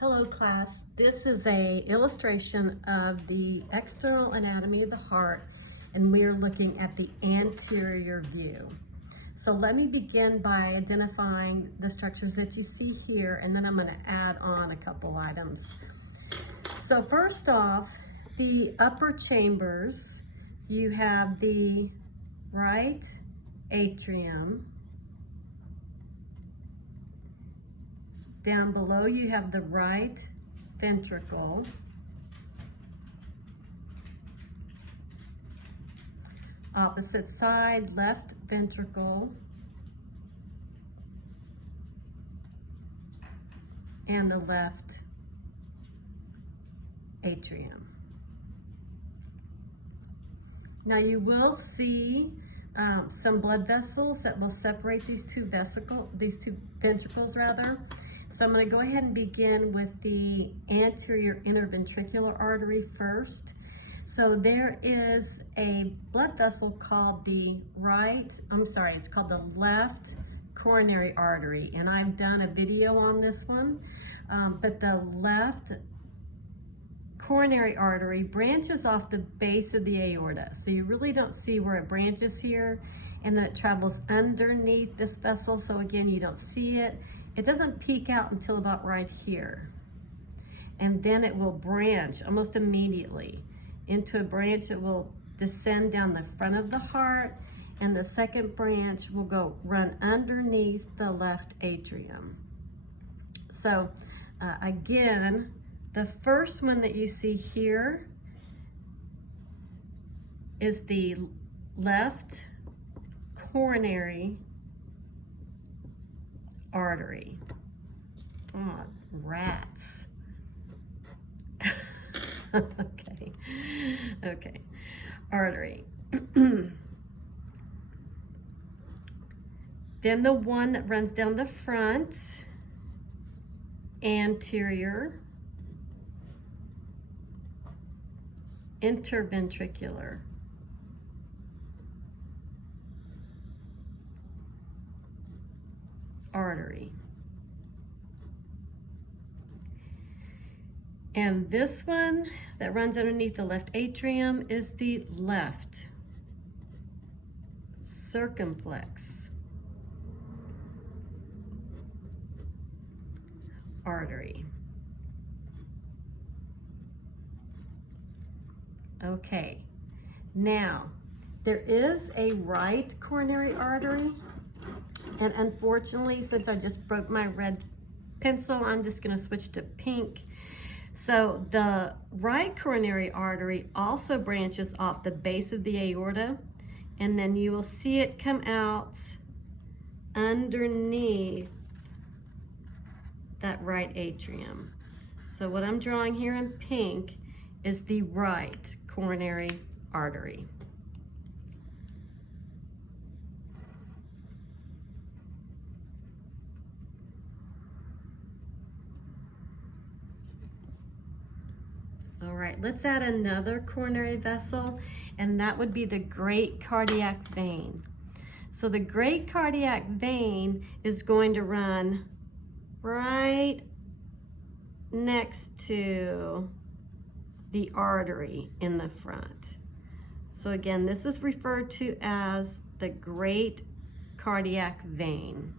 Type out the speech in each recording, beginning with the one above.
Hello class, this is a illustration of the external anatomy of the heart, and we are looking at the anterior view. So let me begin by identifying the structures that you see here, and then I'm going to add on a couple items. So first off, the upper chambers, you have the right atrium. Down below you have the right ventricle. Opposite side, left ventricle. And the left atrium. Now you will see some blood vessels that will separate these two ventricles rather. So I'm going to go ahead and begin with the anterior interventricular artery first. So there is a blood vessel called it's called the left coronary artery, and I've done a video on this one, but the left coronary artery branches off the base of the aorta. So you really don't see where it branches here, and then it travels underneath this vessel. So again, you don't see it. It doesn't peak out until about right here. And then it will branch almost immediately into a branch that will descend down the front of the heart, and the second branch will run underneath the left atrium. So again, the first one that you see here is the left coronary artery. Oh, rats. Okay, artery. Then the one that runs down the front, anterior interventricular artery. And this one that runs underneath the left atrium is the left circumflex artery. Okay, now there is a right coronary artery, and unfortunately, since I just broke my red pencil, I'm just going to switch to pink. So the right coronary artery also branches off the base of the aorta, and then you will see it come out underneath that right atrium. So what I'm drawing here in pink is the right coronary artery. All right, let's add another coronary vessel, and that would be the great cardiac vein. So the great cardiac vein is going to run right next to the artery in the front. So again, this is referred to as the great cardiac vein.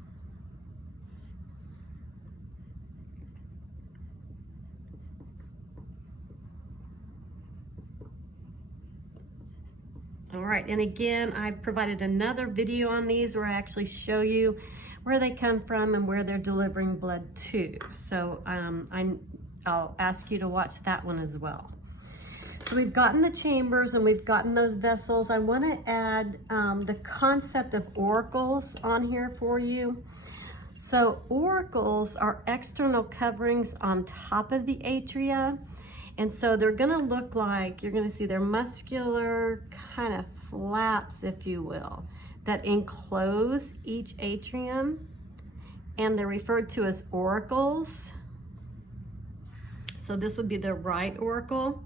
All right, and again, I've provided another video on these where I actually show you where they come from and where they're delivering blood to. So I'll ask you to watch that one as well. So we've gotten the chambers and we've gotten those vessels. I want to add the concept of auricles on here for you. So auricles are external coverings on top of the atria. And so they're gonna look like, you're gonna see they're muscular kind of flaps, if you will, that enclose each atrium, and they're referred to as auricles. So this would be the right auricle.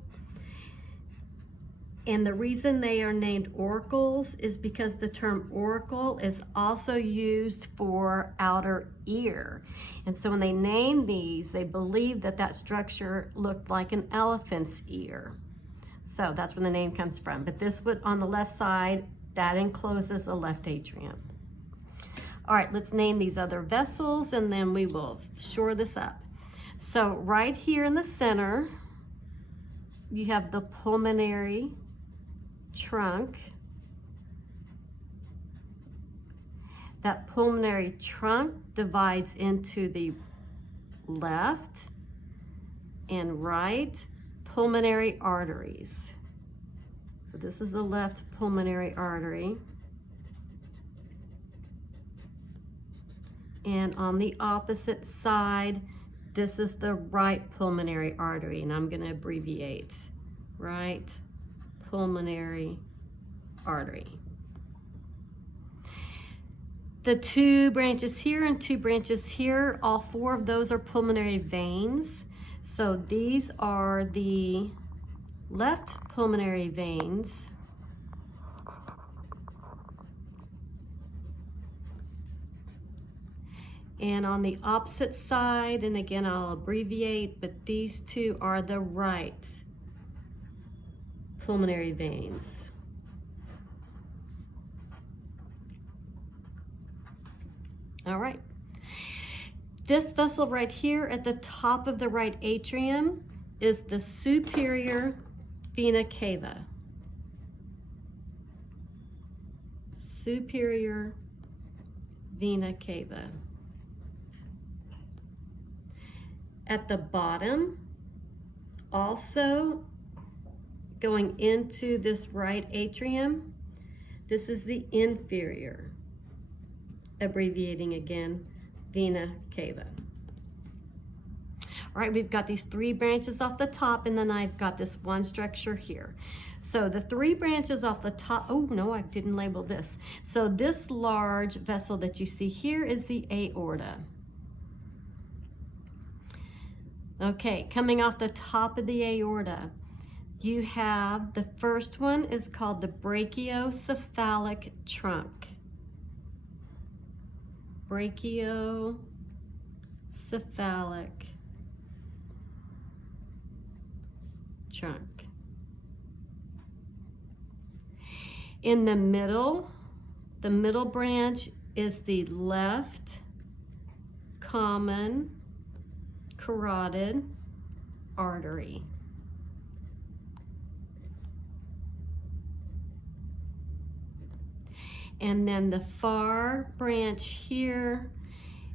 And the reason they are named auricles is because the term auricle is also used for outer ear. And so when they named these, they believed that that structure looked like an elephant's ear. So that's where the name comes from. But this would, on the left side, that encloses the left atrium. All right, let's name these other vessels and then we will shore this up. So right here in the center, you have the pulmonary trunk. That pulmonary trunk divides into the left and right pulmonary arteries. So this is the left pulmonary artery. And on the opposite side, this is the right pulmonary artery, and I'm going to abbreviate. Right pulmonary artery. The two branches here and two branches here, all four of those are pulmonary veins. So these are the left pulmonary veins. And on the opposite side, and again I'll abbreviate, but these two are the right pulmonary veins. All right. This vessel right here at the top of the right atrium is the superior vena cava. Superior vena cava. At the bottom, also going into this right atrium, this is the inferior, abbreviating again, vena cava. All right, we've got these three branches off the top, and then I've got this one structure here. So the three branches off the top, oh no, I didn't label this. So this large vessel that you see here is the aorta. Okay, coming off the top of the aorta, you have the first one is called the brachiocephalic trunk. Brachiocephalic trunk. In the middle branch is the left common carotid artery. And then the far branch here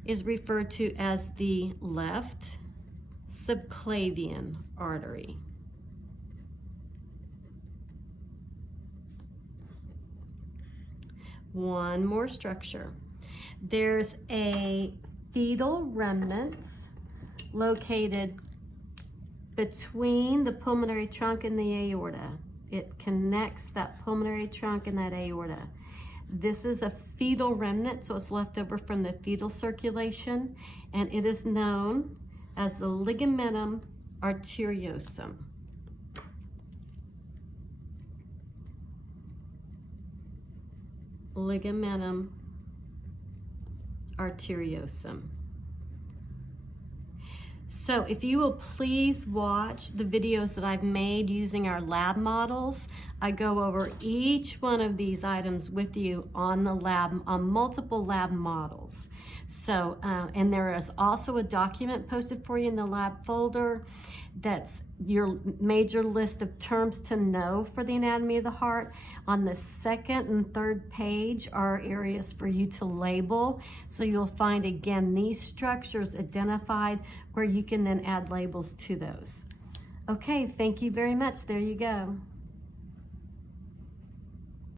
is referred to as the left subclavian artery. One more structure. There's a fetal remnants located between the pulmonary trunk and the aorta. It connects that pulmonary trunk and that aorta. This is a fetal remnant, so it's left over from the fetal circulation, and it is known as the ligamentum arteriosum. Ligamentum arteriosum. So if you will please watch the videos that I've made using our lab models, I go over each one of these items with you on the lab, on multiple lab models. So, and there is also a document posted for you in the lab folder that's your major list of terms to know for the anatomy of the heart. On the second and third page are areas for you to label. So you'll find, again, these structures identified where you can then add labels to those. Okay, thank you very much. There you go.